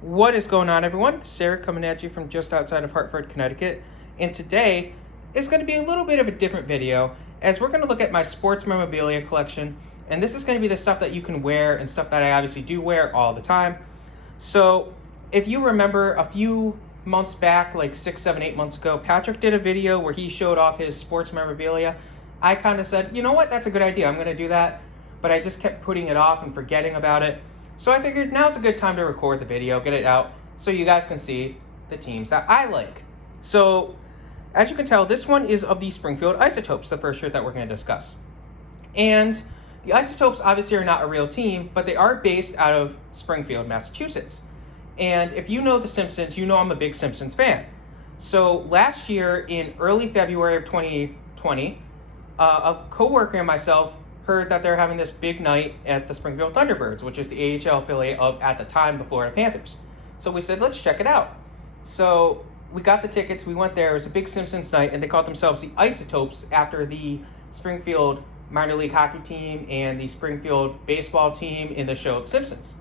What is going on, everyone? Sarah coming at you from just outside of Hartford, Connecticut. And today is going to be a little bit of a different video as we're going to look at my sports memorabilia collection. And this is going to be the stuff that you can wear and stuff that I obviously do wear all the time. So if you remember a few months back, like 6, 7, 8 months ago, Patrick did a video where he showed off his sports memorabilia. I kind of said, you know what, that's a good idea. I'm going to do that. But I just kept putting it off and forgetting about it. So I figured now's a good time to record the video, get it out, so you guys can see the teams that I like. So, as you can tell, this one is of the Springfield Isotopes, the first shirt that we're going to discuss. And the Isotopes obviously are not a real team, but they are based out of Springfield, Massachusetts. And if you know The Simpsons, you know I'm a big Simpsons fan. So last year, in early February of 2020, a coworker and myself heard that they're having this big night at the Springfield Thunderbirds, which is the AHL affiliate of, at the time, the Florida Panthers. So we said, let's check it out. So we got the tickets, we went there, it was a big Simpsons night, and they called themselves the Isotopes after the Springfield minor league hockey team and the Springfield baseball team in the show The Simpsons.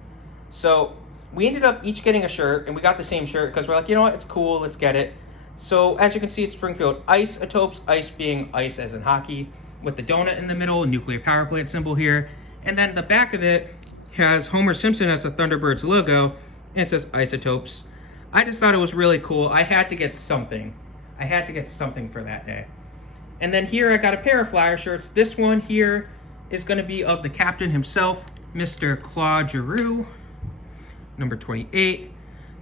So we ended up each getting a shirt, and we got the same shirt because we're like, you know what, it's cool, let's get it. So as you can see, it's Springfield Isotopes, ice being ice as in hockey, with the donut in the middle, nuclear power plant symbol here. And then the back of it has Homer Simpson as the Thunderbirds logo, and it says Isotopes. I just thought it was really cool. I had to get something. I had to get something for that day. And then here I got a pair of Flyer shirts. This one here is going to be of the captain himself, Mr. Claude Giroux, number 28.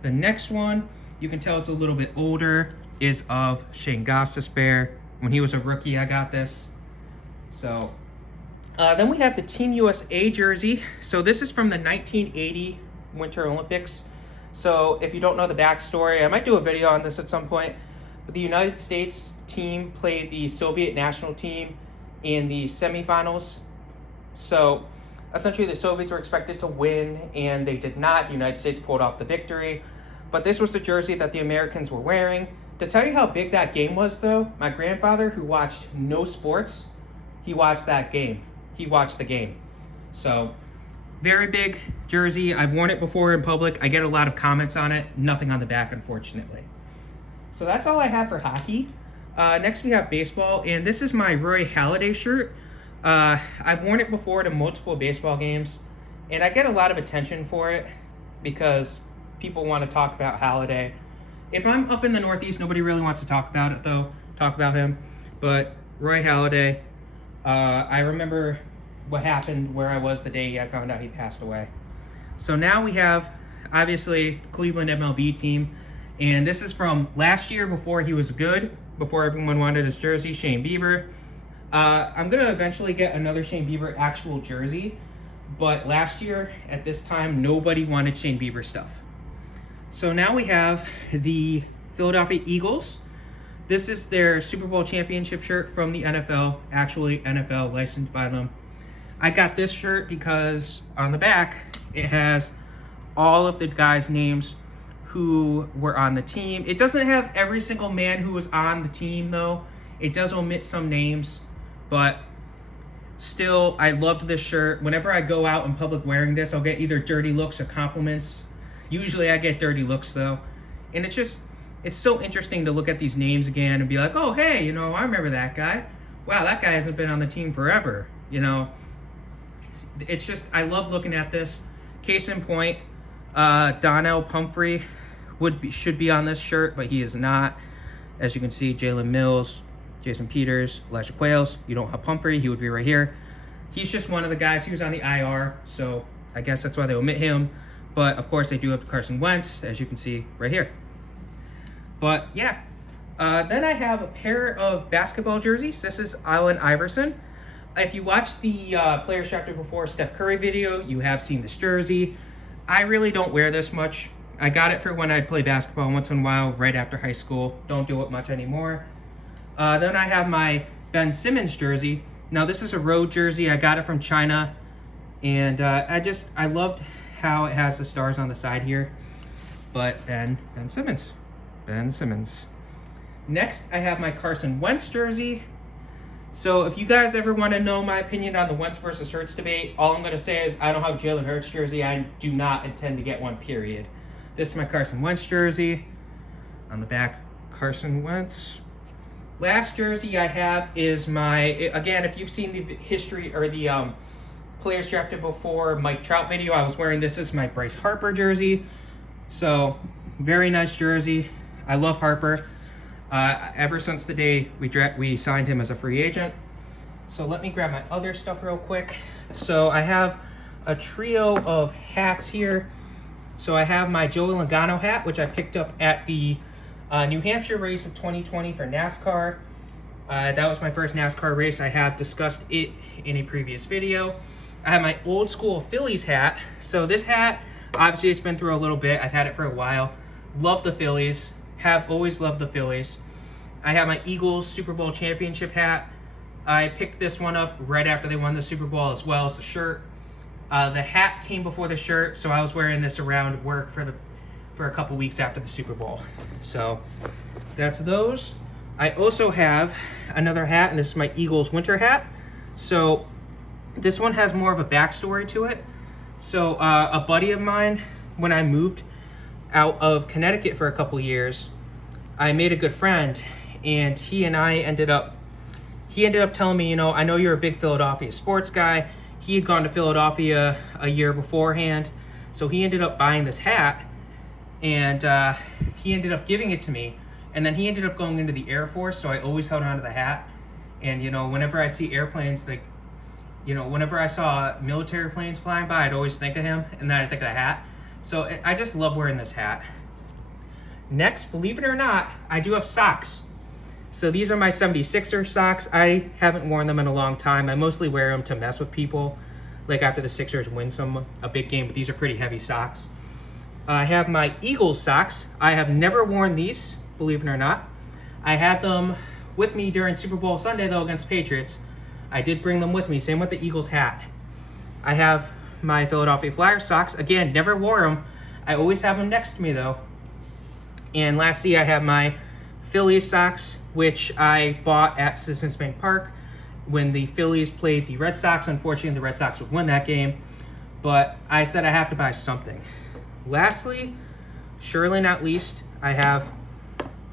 The next one, you can tell it's a little bit older, is of Shane Gostisbehere. When he was a rookie, I got this. So, then we have the Team USA jersey. So this is from the 1980 Winter Olympics. So if you don't know the backstory, I might do a video on this at some point. But the United States team played the Soviet national team in the semifinals. So essentially the Soviets were expected to win, and they did not. The United States pulled off the victory. But this was the jersey that the Americans were wearing. To tell you how big that game was, though, my grandfather, who watched no sports, he watched that game. He watched the game. So, very big jersey. I've worn it before in public. I get a lot of comments on it. Nothing on the back, unfortunately. So that's all I have for hockey. Next we have baseball, and this is my Roy Halladay shirt. I've worn it before to multiple baseball games, and I get a lot of attention for it because people want to talk about Halladay. If I'm up in the Northeast, nobody really wants to talk about it, though. Talk about him. But Roy Halladay, I remember what happened where I was the day I found out he passed away. So now we have, obviously, Cleveland MLB team. And this is from last year before he was good, before everyone wanted his jersey, Shane Bieber. I'm going to eventually get another Shane Bieber actual jersey. But last year, at this time, nobody wanted Shane Bieber stuff. So now we have the Philadelphia Eagles. This is their Super Bowl championship shirt from the NFL, actually NFL licensed by them. I got this shirt because on the back, it has all of the guys' names who were on the team. It doesn't have every single man who was on the team, though. It does omit some names, but still, I loved this shirt. Whenever I go out in public wearing this, I'll get either dirty looks or compliments. Usually I get dirty looks, though. And it's so interesting to look at these names again and be like, oh, hey, you know, I remember that guy. Wow, that guy hasn't been on the team forever. You know, it's just, I love looking at this. Case in point, Donnell Pumphrey should be on this shirt, but he is not. As you can see, Jalen Mills, Jason Peters, Elijah Quails. You don't have Pumphrey, he would be right here. He's just one of the guys. He was on the IR, so I guess that's why they omit him. But, of course, they do have Carson Wentz, as you can see right here. But, yeah. Then I have a pair of basketball jerseys. This is Allen Iverson. If you watched the Players Chapter Before Steph Curry video, you have seen this jersey. I really don't wear this much. I got it for when I play basketball once in a while, right after high school. Don't do it much anymore. Then I have my Ben Simmons jersey. Now, this is a road jersey. I got it from China. And I loved how it has the stars on the side here. But Ben Simmons. Ben Simmons. Next, I have my Carson Wentz jersey. So if you guys ever want to know my opinion on the Wentz versus Hurts debate, all I'm going to say is I don't have Jalen Hurts jersey. I do not intend to get one, period. This is my Carson Wentz jersey. On the back, Carson Wentz. Last jersey I have is my, again, if you've seen the history or the players drafted before Mike Trout video, I was wearing this as my Bryce Harper jersey. So, very nice jersey. I love Harper. Ever since the day we signed him as a free agent. So let me grab my other stuff real quick. So I have a trio of hats here. So I have my Joey Logano hat, which I picked up at the New Hampshire race of 2020 for NASCAR. That was my first NASCAR race. I have discussed it in a previous video. I have my old school Phillies hat. So this hat, obviously it's been through a little bit. I've had it for a while. Love the Phillies. Have always loved the Phillies. I have my Eagles Super Bowl championship hat. I picked this one up right after they won the Super Bowl, as well as the shirt. The hat came before the shirt, so I was wearing this around work for a couple weeks after the Super Bowl. So that's those. I also have another hat, and this is my Eagles winter hat. So this one has more of a backstory to it. So a buddy of mine, when I moved out of Connecticut for a couple years, I made a good friend, and he ended up telling me, I know you're a big Philadelphia sports guy. He had gone to Philadelphia a year beforehand, so he ended up buying this hat, and he ended up giving it to me, and then he ended up going into the Air Force, so I always held on to the hat. And whenever I'd see airplanes, whenever I saw military planes flying by, I'd always think of him, and then I'd think of the hat. So I just love wearing this hat. Next, believe it or not, I do have socks. So these are my 76er socks. I haven't worn them in a long time. I mostly wear them to mess with people, like after the Sixers win a big game, but these are pretty heavy socks. I have my Eagles socks. I have never worn these, believe it or not. I had them with me during Super Bowl Sunday, though, against Patriots. I did bring them with me, same with the Eagles hat. I have my Philadelphia Flyers socks. Again, never wore them. I always have them next to me, though. And lastly, I have my Phillies socks, which I bought at Citizens Bank Park when the Phillies played the Red Sox. Unfortunately, the Red Sox would win that game, but I said I have to buy something. Lastly, surely not least, I have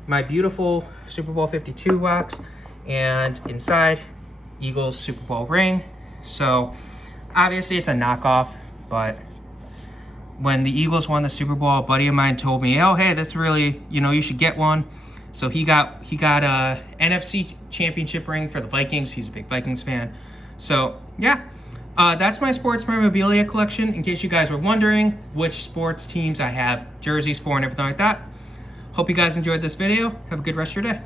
my beautiful Super Bowl 52 box, and inside, Eagles Super Bowl ring. So obviously it's a knockoff, but when the Eagles won the Super Bowl, a buddy of mine told me, oh, hey, that's really, you should get one. So he got a NFC championship ring for the Vikings. He's a big Vikings fan. So yeah, that's my sports memorabilia collection. In case you guys were wondering which sports teams I have jerseys for and everything like that. Hope you guys enjoyed this video. Have a good rest of your day.